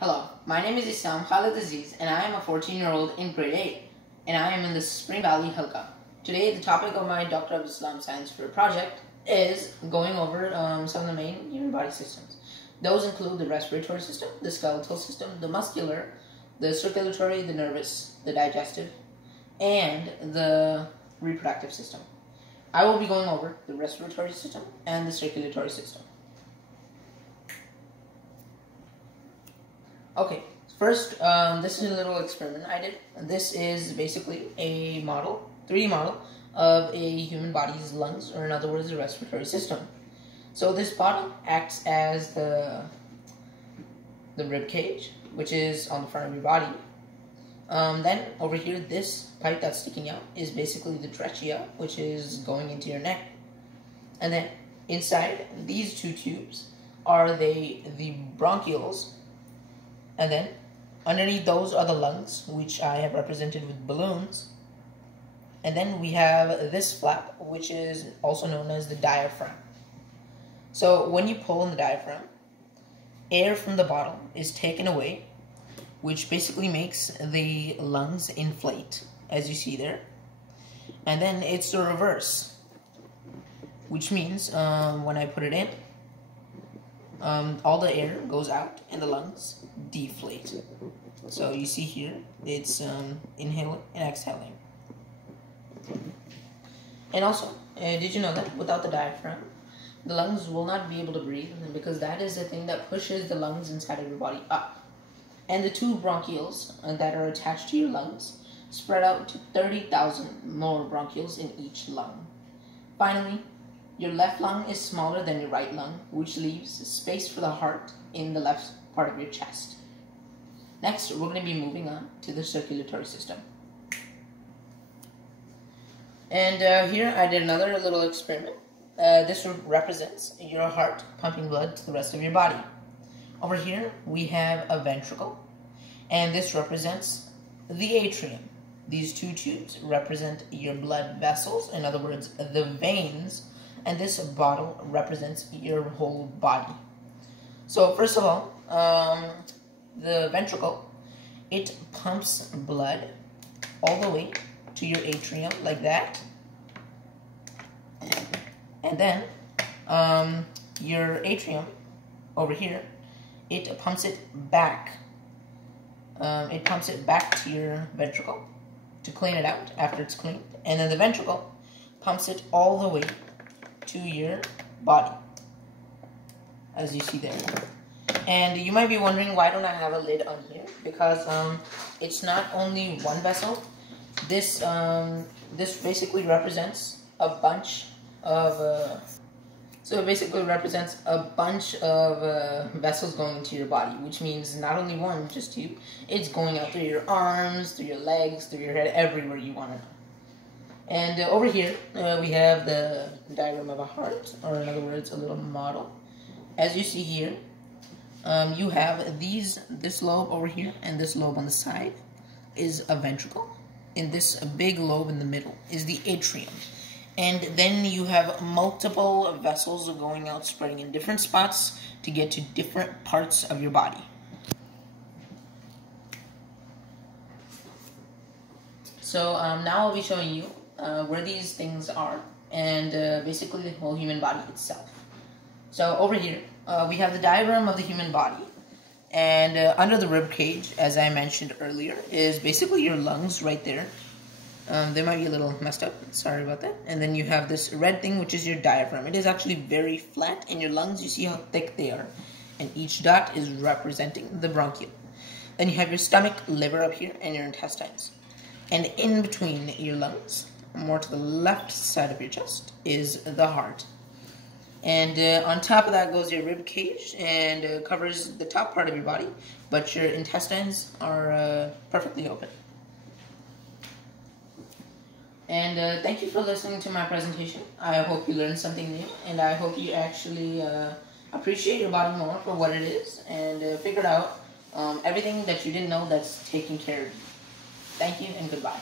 Hello, my name is Esam Aziez, and I am a 14-year-old in grade 8, and I am in the Spring Valley Hilka. Today, the topic of my Doctor of Islam Science Fair project is going over some of the main human body systems. Those include the respiratory system, the skeletal system, the muscular, the circulatory, the nervous, the digestive, and the reproductive system. I will be going over the respiratory system and the circulatory system. Okay, first, this is a little experiment I did. This is basically a model, 3D model, of a human body's lungs, or in other words, the respiratory system. So this bottle acts as the rib cage, which is on the front of your body. Then over here, this pipe that's sticking out is basically the trachea, which is going into your neck. And then inside these two tubes are the bronchioles. And then underneath those are the lungs, which I have represented with balloons. And then we have this flap, which is also known as the diaphragm. So when you pull on the diaphragm, air from the bottle is taken away, which basically makes the lungs inflate, as you see there. And then it's the reverse, which means when I put it in, all the air goes out and the lungs deflate. So you see here, it's inhaling and exhaling. And also, did you know that without the diaphragm, the lungs will not be able to breathe, because that is the thing that pushes the lungs inside of your body up. And the two bronchioles that are attached to your lungs spread out to 30,000 more bronchioles in each lung. Finally, your left lung is smaller than your right lung, which leaves space for the heart in the left part of your chest. Next, we're going to be moving on to the circulatory system. And here I did another little experiment. This represents your heart pumping blood to the rest of your body. Over here, we have a ventricle, and this represents the atrium. These two tubes represent your blood vessels, in other words, the veins, and this bottle represents your whole body. So first of all, the ventricle, it pumps blood all the way to your atrium like that. And then your atrium over here, it pumps it back. It pumps it back to your ventricle to clean it out after it's cleaned. And then the ventricle pumps it all the way to your body, as you see there. And you might be wondering, why don't I have a lid on here? Because it's not only one vessel. This basically represents a bunch of vessels going into your body, which means not only one, just two. It's going out through your arms, through your legs, through your head, everywhere you want to know. And over here, we have the diagram of a heart, or in other words, a little model. As you see here, you have this lobe over here, and this lobe on the side is a ventricle, and this big lobe in the middle is the atrium. And then you have multiple vessels going out, spreading in different spots to get to different parts of your body. So now I'll be showing you where these things are, and basically the whole human body itself. So over here, we have the diagram of the human body, and under the rib cage, as I mentioned earlier, is basically your lungs right there. They might be a little messed up, sorry about that. And then you have this red thing, which is your diaphragm. It is actually very flat, and your lungs, you see how thick they are. And each dot is representing the bronchiole. Then you have your stomach, liver up here, and your intestines. And in between your lungs, more to the left side of your chest, is the heart. And on top of that goes your rib cage, and covers the top part of your body, but your intestines are perfectly open. And thank you for listening to my presentation. I hope you learned something new, and I hope you actually appreciate your body more for what it is, and figured out everything that you didn't know that's taking care of you. Thank you, and goodbye.